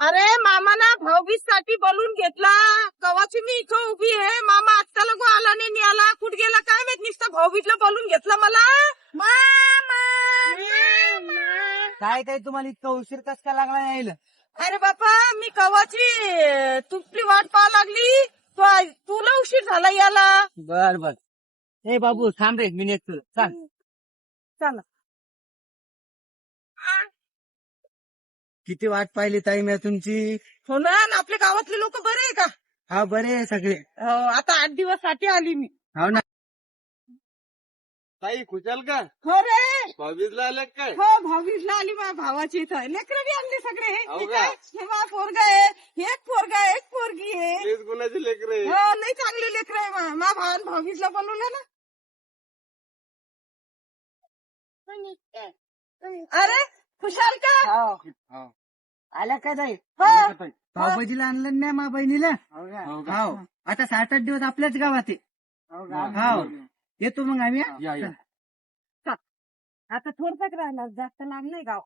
अरे मामा ना भाऊबीज साठी बोलून घेतला. कवाची मी इथं उभी आहे. मामा आत्ता लगो आला नाही आला. कुठे गेला काय माहित. नुसतं भाऊबीजला बोलून घेतला मला. मामा काय काय तुम्हाला इतका उशीर कस काय लागला यायला? अरे बापा मी कवाची तुपली वाट पाहा लागली. तुला उशीर झाला याला. बर बर. ए बाबू थांब रे, मी निघतो. चाल. चला. किती वाट पाहिली ताई मी तुमची. हो ना. आपल्या गावातले लोक बरे आहे का? हा बरे आहे सगळे. आता 8 दिवस साठी आली मी. हो ना. ताई खुशाल का? हो रे. भाऊबीजला आल्या काय? हो भाऊबीजला आली माझ्या भावाची इथं. लेकरं बी आणले सगळे. हो हे का? काय? हे माझा पोरगा आहे. हे एक पोरगा आहे, एक पोरगी आहे. तेच गुणाची लेकर आहे. हो लई चांगले लेकर आहे. माझ्या भावान भाऊबीजला बोलवलं ना. अरे खुशाल का? हो. आल्या काय ताई? हो. भाऊबाजीला आणलं ना मा बहिणीला. हो. आता 7-8 दिवस आपल्याच गावात आहे. हो. येतो मग आम्ही. या या. आता थोडंसं राहिला. जास्त लांब नाही गाव.